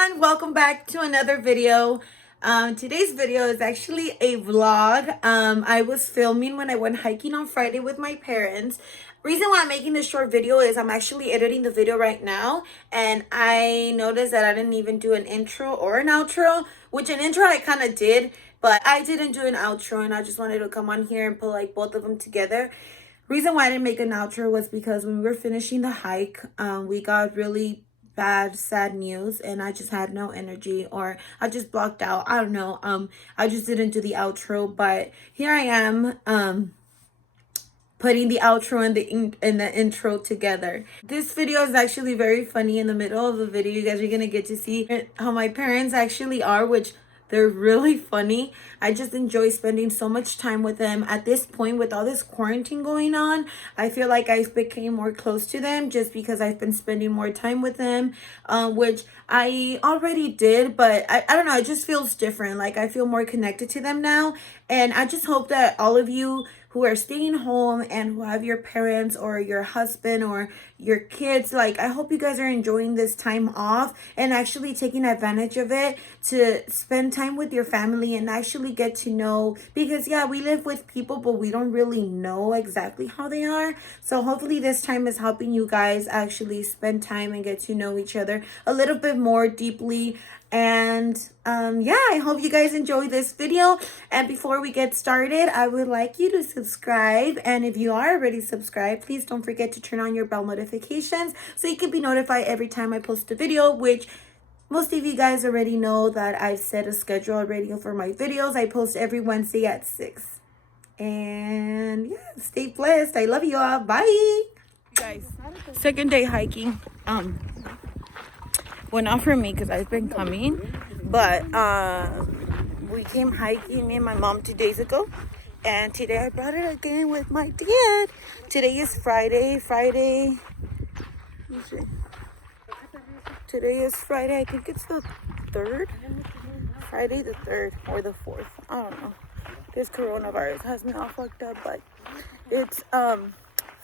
everyone, welcome back to another video. Today's video is actually a vlog. I was filming when I went hiking on Friday with my parents. Reason why I'm making this short video is I'm actually editing the video right now, and I noticed that I didn't even do an intro or an outro, which an intro I kind of did, but I didn't do an outro, and I just wanted to come on here and put like both of them together. Reason why I didn't make an outro was because when we were finishing the hike, we got really bad, sad news, and I just had no energy, or I just blocked out. I don't know. I just didn't do the outro, but here I am. Putting the outro and the intro together. This video is actually very funny. In the middle of the video, you guys are gonna get to see how my parents actually are, which they're really funny. I just enjoy spending so much time with them. At this point, with all this quarantine going on, I feel like I became more close to them just because I've been spending more time with them, which I already did, but I don't know, it just feels different. Like I feel more connected to them now. And I just hope that all of you who are staying home and who have your parents or your husband or your kids, like I hope you guys are enjoying this time off and actually taking advantage of it to spend time with your family and actually get to know, because yeah, we live with people but we don't really know exactly how they are. So hopefully this time is helping you guys actually spend time and get to know each other a little bit more deeply. And yeah, I hope you guys enjoy this video. And before we get started, I would like you to subscribe, and if you are already subscribed, please don't forget to turn on your bell notifications so you can be notified every time I post a video, which most of you guys already know that I've set a schedule already for my videos. I post every Wednesday at 6. And yeah, stay blessed. I love you all. Bye. Guys, second day hiking. Well, not for me because I've been coming, but we came hiking, me and my mom, 2 days ago, and today I brought it again with my dad. Today is Friday. Today is Friday. I think it's the 3rd. Friday the 3rd or the 4th. I don't know. This coronavirus has me all fucked up, but it's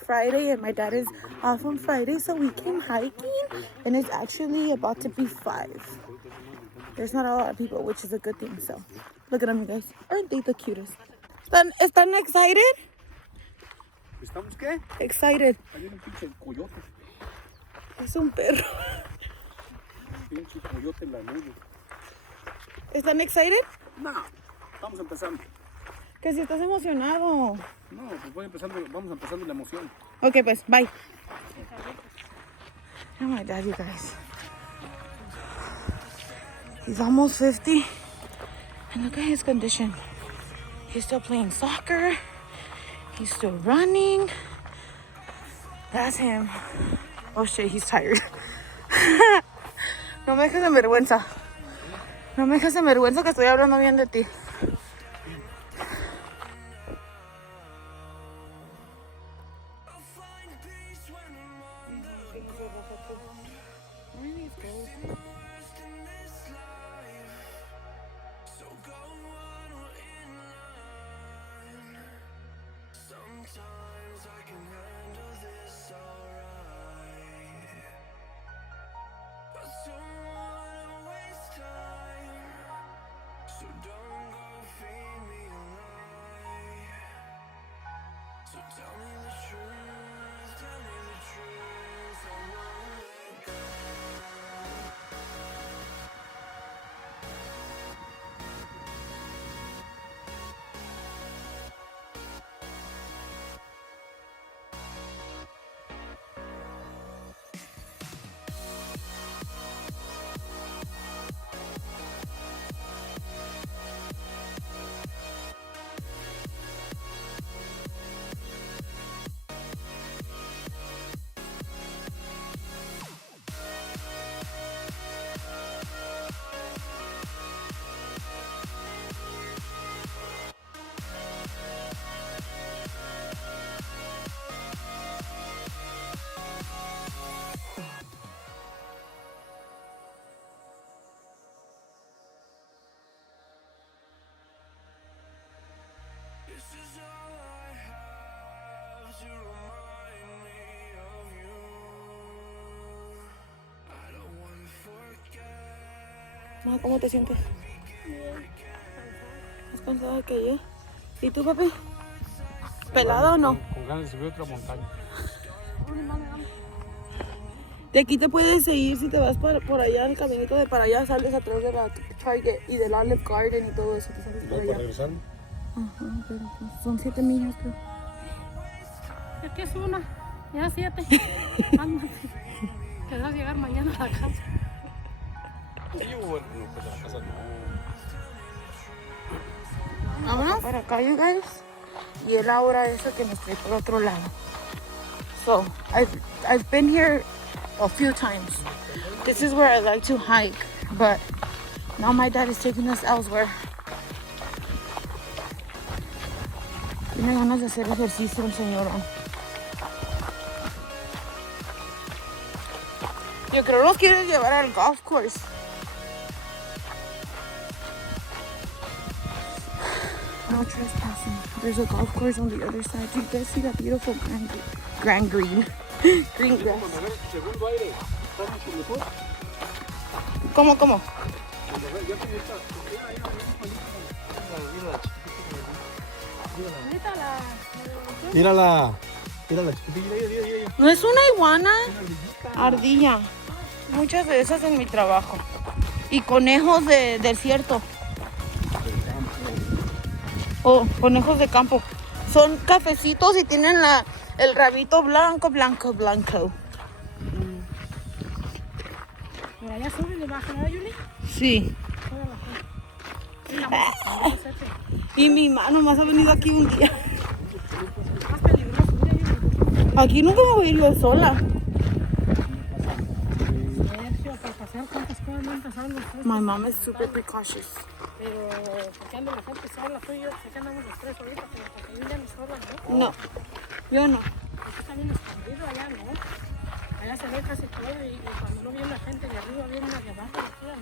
Friday and my dad is off on Friday, so we came hiking and it's actually about to be 5. There's not a lot of people, which is a good thing. So look at them, you guys. Aren't they the cutest? ¿Están excited? ¿Estamos qué? Excited. Hay un pinche coyote. Es un perro. Pinche coyote en la nube. ¿Están excited? No, estamos empezando. Que si estás emocionado. No, pues vamos empezando la emoción. Okay, pues, bye. Oh my dad, you guys. He's almost 50. And look at his condition. He's still playing soccer. He's still running. That's him. Oh shit, he's tired. No me dejes en vergüenza. No me dejes en vergüenza que estoy hablando bien de ti. Ma, ¿cómo te sientes? ¿Más cansada que ayer? ¿Y tú, papi? ¿Pelada o no? Con ganas de subir otra montaña. De aquí te puedes seguir si te vas por allá, el caminito de para allá, sales a través de la Target y del Olive Garden y todo eso, te sales por ¿Para allá. regresar? Ajá, pero pues son 7 millas, creo. Aquí es una, ya 7. Ándate. Que vas a llegar mañana a la casa. Sí, bueno, no, pues a la casa no. Vámonos para acá, you guys. Y él ahora eso que nos trae por otro lado. So, I've been here a few times. This is where I like to hike, but now my dad is taking us elsewhere. Tiene ganas de hacer ejercicio el señor. Yo creo nos quiere llevar al golf course. No trespassing. There's a golf course on the other side. You guys see that beautiful grand green green grass. Cuando agarres tu segundo aire, estás mucho mejor. ¿Cómo? Cuando agarres, ya te está. Mírala. Mírala, chiquitilla. Mira. ¿No es una iguana? Ardilla. Muchas de esas en mi trabajo. Y conejos de desierto. O conejos de campo. Son cafecitos y tienen el rabito blanco. Por allá sube y baja, ¿verdad, Yuli? Sí. Y mi mano más ha venido aquí un día. Más peligroso, mira, Yuli. Aquí nunca me voy a ir yo sola. Sergio, para pasar cuántas cosas no han pasado los tres. My mom is super precautious. Pero, porque anda la gente sola, tú y yo, aquí andamos los tres ahorita, pero porque yo ya no sola, ¿no? No, yo no. Aquí está bien escondido allá, ¿no? Allá se ve casi todo y cuando no viene la gente de arriba, viene la de abajo, de aquí, ¿no?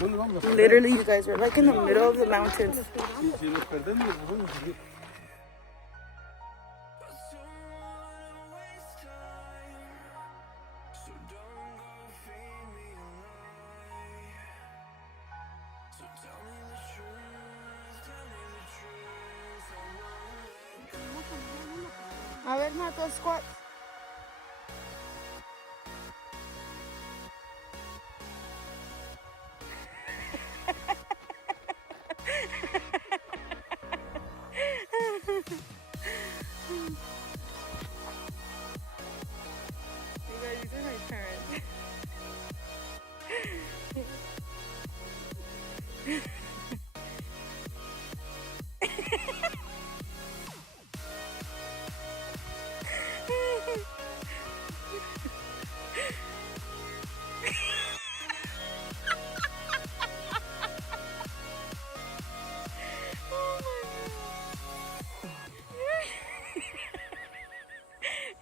¿Dónde vamos a perder? Literally, you guys are like in the middle of the mountains. Si nos perdemos, nos vamos a seguir. A ver, Mato, squat. You guys, these are my parents.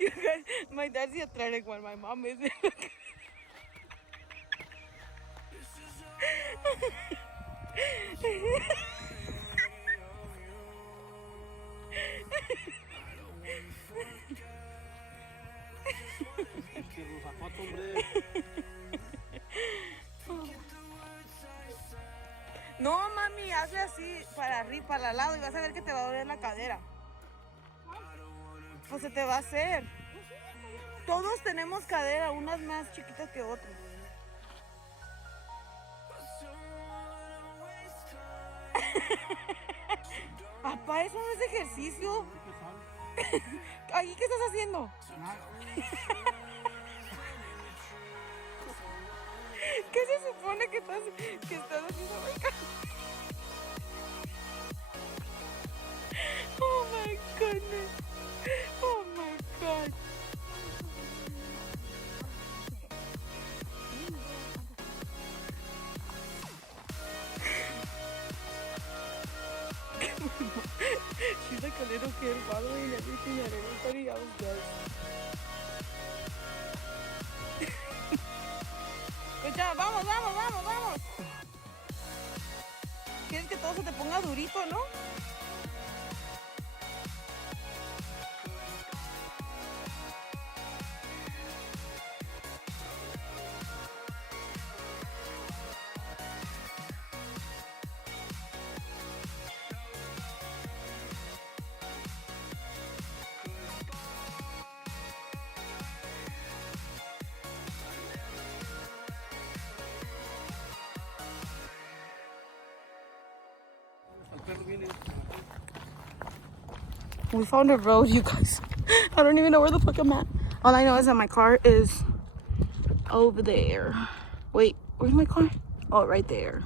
You guys, my dad's the athletic one, my mom isn't. No, mami, hazle así para arriba, para el lado y vas a ver que te va a doler la cadera. Pues se te va a hacer. Todos tenemos cadera, unas más chiquitas que otras. Papá, eso no es ejercicio. ¿Aquí qué estás haciendo? ¿Qué se supone que estás haciendo? Oh my goodness. Oh my God. She's like a little kid following everything that everybody else does. Good job. Vamos. ¿Quieres que todo se te ponga durito, no? We found a road, you guys. I don't even know where the fuck I'm at. All I know is that my car is over there. Wait, where's my car? Oh, right there.